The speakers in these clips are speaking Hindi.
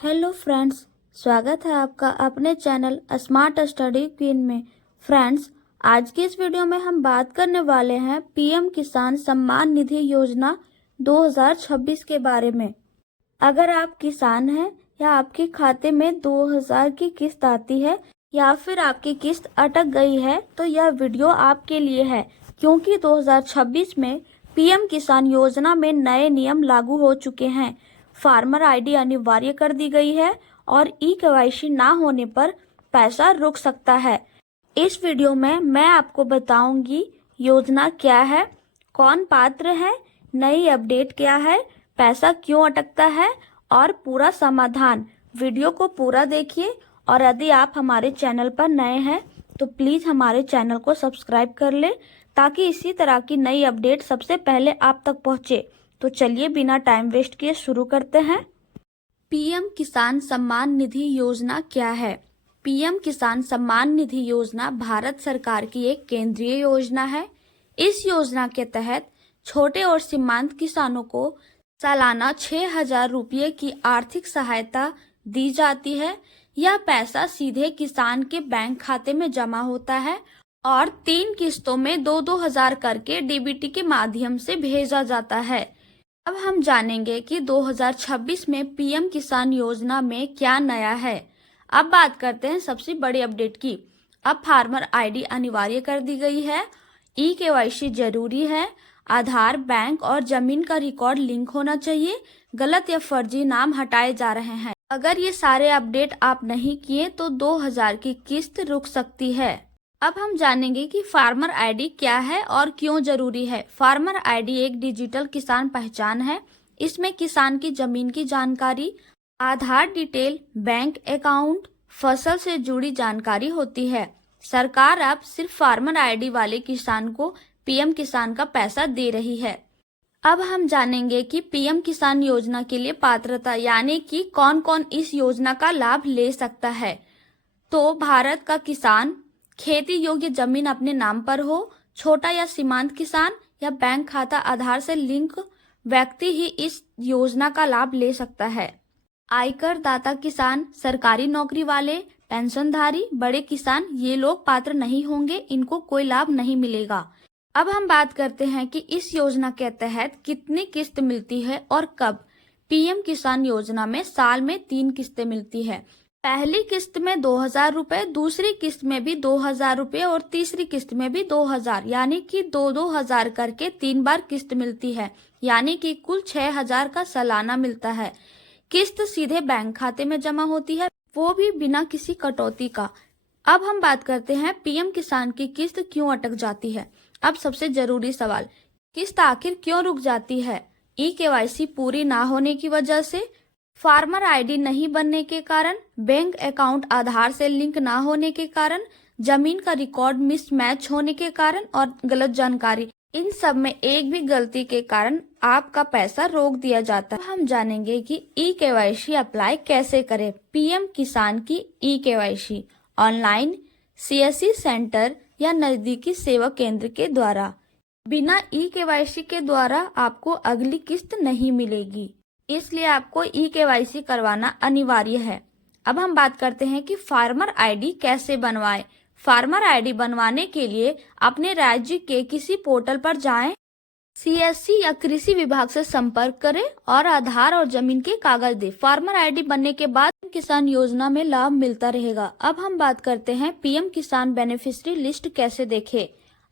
हेलो फ्रेंड्स, स्वागत है आपका अपने चैनल स्मार्ट स्टडी क्वीन में। फ्रेंड्स, आज की इस वीडियो में हम बात करने वाले हैं पीएम किसान सम्मान निधि योजना 2026 के बारे में। अगर आप किसान हैं या आपके खाते में 2000 की किस्त आती है या फिर आपकी किस्त अटक गई है तो यह वीडियो आपके लिए है, क्योंकि 2026 में पीएम किसान योजना में नए नियम लागू हो चुके हैं। फार्मर आईडी अनिवार्य कर दी गई है और केवाईसी ना होने पर पैसा रुक सकता है। इस वीडियो में मैं आपको बताऊंगी योजना क्या है, कौन पात्र है, नई अपडेट क्या है, पैसा क्यों अटकता है और पूरा समाधान। वीडियो को पूरा देखिए और यदि आप हमारे चैनल पर नए हैं तो प्लीज हमारे चैनल को सब्सक्राइब कर ले ताकि इसी तरह की नई अपडेट सबसे पहले आप तक पहुंचे। तो चलिए बिना टाइम वेस्ट किए शुरू करते हैं। पीएम किसान सम्मान निधि योजना क्या है? पीएम किसान सम्मान निधि योजना भारत सरकार की एक केंद्रीय योजना है। इस योजना के तहत छोटे और सीमांत किसानों को सालाना 6,000 रुपये की आर्थिक सहायता दी जाती है। यह पैसा सीधे किसान के बैंक खाते में जमा होता है और 3 किस्तों में 2-2 हजार करके डीबीटी के माध्यम से भेजा जाता है। अब हम जानेंगे कि 2026 में पीएम किसान योजना में क्या नया है। अब बात करते हैं सबसे बड़ी अपडेट की। अब फार्मर आईडी अनिवार्य कर दी गई है, केवाईसी जरूरी है, आधार, बैंक और जमीन का रिकॉर्ड लिंक होना चाहिए, गलत या फर्जी नाम हटाए जा रहे हैं। अगर ये सारे अपडेट आप नहीं किए तो 2000 की किस्त रुक सकती है। अब हम जानेंगे कि फार्मर आईडी क्या है और क्यों जरूरी है। फार्मर आईडी एक डिजिटल किसान पहचान है। इसमें किसान की जमीन की जानकारी, आधार डिटेल, बैंक अकाउंट, फसल से जुड़ी जानकारी होती है। सरकार अब सिर्फ फार्मर आईडी वाले किसान को पीएम किसान का पैसा दे रही है। अब हम जानेंगे कि पीएम किसान योजना के लिए पात्रता यानी कि कौन कौन इस योजना का लाभ ले सकता है। तो भारत का किसान, खेती योग्य जमीन अपने नाम पर हो, छोटा या सीमांत किसान या बैंक खाता आधार से लिंक व्यक्ति ही इस योजना का लाभ ले सकता है। आयकर दाता किसान, सरकारी नौकरी वाले, पेंशनधारी, बड़े किसान ये लोग पात्र नहीं होंगे, इनको कोई लाभ नहीं मिलेगा। अब हम बात करते हैं कि इस योजना के तहत कितनी किस्त मिलती है और कब। पीएम किसान योजना में साल में 3 किस्तें मिलती है। पहली किस्त में 2000 रुपए, दूसरी किस्त में भी 2000 रुपए और तीसरी किस्त में भी 2000, यानी कि 2-2 हजार करके 3 बार किस्त मिलती है, यानी कि कुल 6,000 का सालाना मिलता है। किस्त सीधे बैंक खाते में जमा होती है, वो भी बिना किसी कटौती का। अब हम बात करते हैं पीएम किसान की किस्त क्यों अटक जाती है। अब सबसे जरूरी सवाल, किस्त आखिर क्यों रुक जाती है? केवाईसी पूरी ना होने की वजह से, फार्मर आईडी नहीं बनने के कारण, बैंक अकाउंट आधार से लिंक ना होने के कारण, जमीन का रिकॉर्ड मिसमैच होने के कारण और गलत जानकारी। इन सब में एक भी गलती के कारण आपका पैसा रोक दिया जाता है। हम जानेंगे कि केवाईसी अप्लाई कैसे करें। पीएम किसान की केवाईसी ऑनलाइन, सीएससी सेंटर या नजदीकी सेवा केंद्र के द्वारा। बिना केवाईसी के द्वारा आपको अगली किस्त नहीं मिलेगी, इसलिए आपको केवाईसी करवाना अनिवार्य है। अब हम बात करते हैं कि फार्मर आईडी कैसे बनवाएं। फार्मर आईडी बनवाने के लिए अपने राज्य के किसी पोर्टल पर जाएं, सीएससी या कृषि विभाग से संपर्क करें और आधार और जमीन के कागज दें। फार्मर आईडी बनने के बाद किसान योजना में लाभ मिलता रहेगा। अब हम बात करते हैं पीएम किसान बेनिफिशियरी लिस्ट कैसे देखें।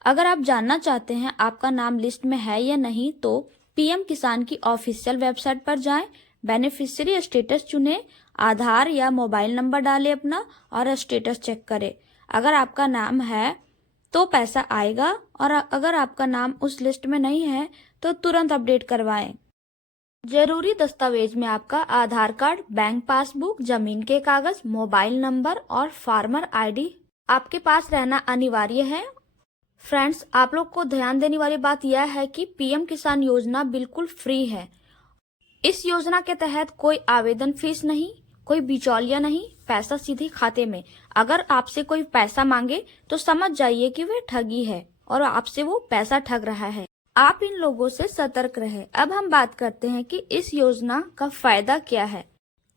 अगर आप जानना चाहते हैं आपका नाम लिस्ट में है या नहीं तो पीएम किसान की ऑफिशियल वेबसाइट पर जाएं, बेनिफिशियरी स्टेटस चुनें, आधार या मोबाइल नंबर डालें अपना और स्टेटस चेक करें। अगर आपका नाम है तो पैसा आएगा और अगर आपका नाम उस लिस्ट में नहीं है तो तुरंत अपडेट करवाएं। जरूरी दस्तावेज में आपका आधार कार्ड, बैंक पासबुक, जमीन के कागज, मोबाइल नंबर और फार्मर आईडी आपके पास रहना अनिवार्य है। फ्रेंड्स, आप लोग को ध्यान देने वाली बात यह है कि पीएम किसान योजना बिल्कुल फ्री है। इस योजना के तहत कोई आवेदन फीस नहीं, कोई बिचौलिया नहीं, पैसा सीधे खाते में। अगर आपसे कोई पैसा मांगे तो समझ जाइए कि वह ठगी है और आपसे वो पैसा ठग रहा है। आप इन लोगों से सतर्क रहे। अब हम बात करते हैं कि इस योजना का फायदा क्या है।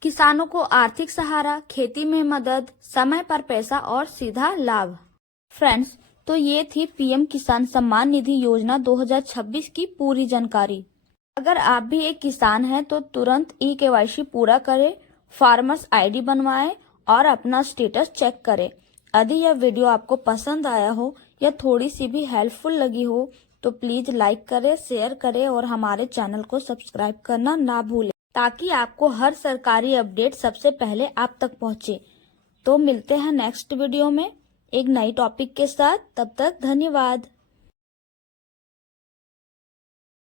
किसानों को आर्थिक सहारा, खेती में मदद, समय पर पैसा और सीधा लाभ। फ्रेंड्स, तो ये थी पीएम किसान सम्मान निधि योजना 2026 की पूरी जानकारी। अगर आप भी एक किसान हैं तो तुरंत ई-केवाईसी पूरा करें, फार्मर्स आईडी बनवाएं और अपना स्टेटस चेक करें। यदि यह वीडियो आपको पसंद आया हो या थोड़ी सी भी हेल्पफुल लगी हो तो प्लीज लाइक करें, शेयर करें और हमारे चैनल को सब्सक्राइब करना ना भूलें, ताकि आपको हर सरकारी अपडेट सबसे पहले आप तक पहुंचे। तो मिलते हैं नेक्स्ट वीडियो में एक नई टॉपिक के साथ। तब तक धन्यवाद।